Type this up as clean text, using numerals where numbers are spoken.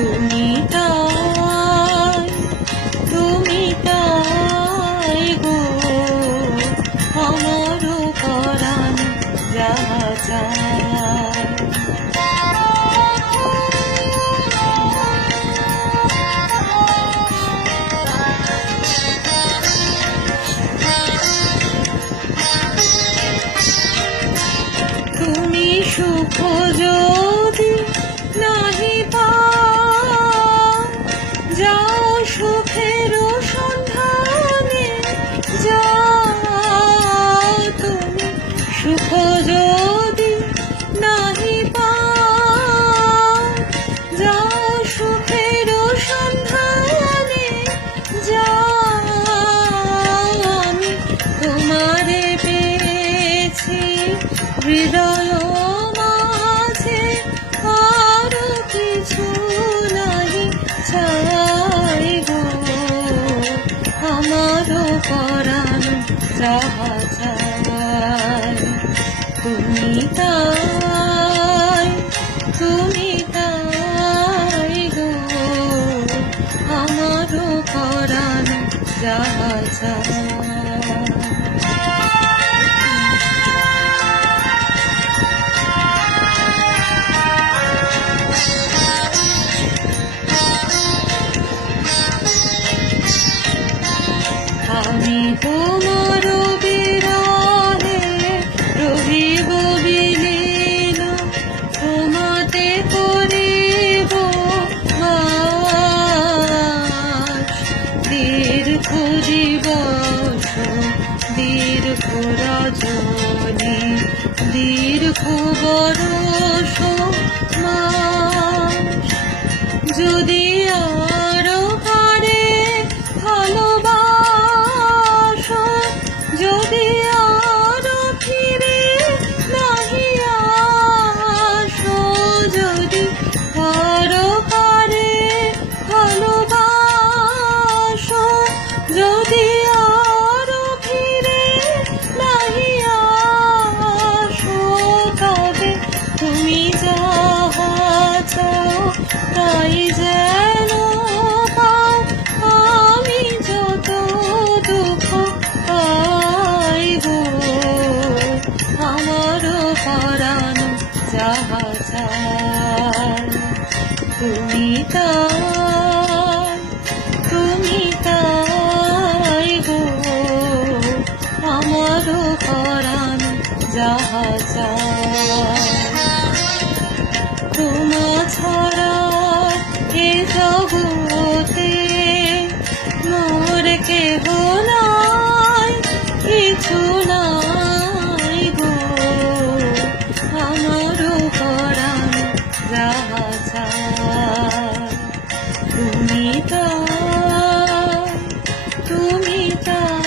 তুমি তাই, তুমি তাই গো আমার পরাণ যাহা চায়। তুমি সুখ যদি নাহি পাও, যাও সুখের সন্ধানে যাও। তুমি সুখ যদি নাহি পাও, যাও সুখের সন্ধানে যাও। আমি তোমারে পেয়েছি হৃদয় মাঝে, আর কিছু নাহি চাই গো আমার পরাণ যাহা চায়। তুমি তাই, তুমি তাই গো আমার পরাণ যাহা চায়। আমি তোমার বিরহে রহিব বিলীন, তোমাতে করিব বাস। দীর্ঘ দিবস দীর্ঘ রজনী, দীর্ঘ বরষ মাস। যদি আরো পারে ভালোবাসো, যদি আরো ফিরে নাহি আসো, যদি আরো পারে ভালোবাসো, যদি আরো ফিরে নাহি আসো, তবে তুমি যাহা চাও তাই যেন পাও। আমি যত দুঃখ পাই গো আমার পরাণ যাহা চায়। তুমি তাই, তুমি তাই গো আমার পরাণ যাহা চায়। তোমা ছাড়া এ জগতে মোর কেহ নাই, কিছু নাই গো আমার পরাণ যাহা চায়। তুমি তাই, তুমি তাই।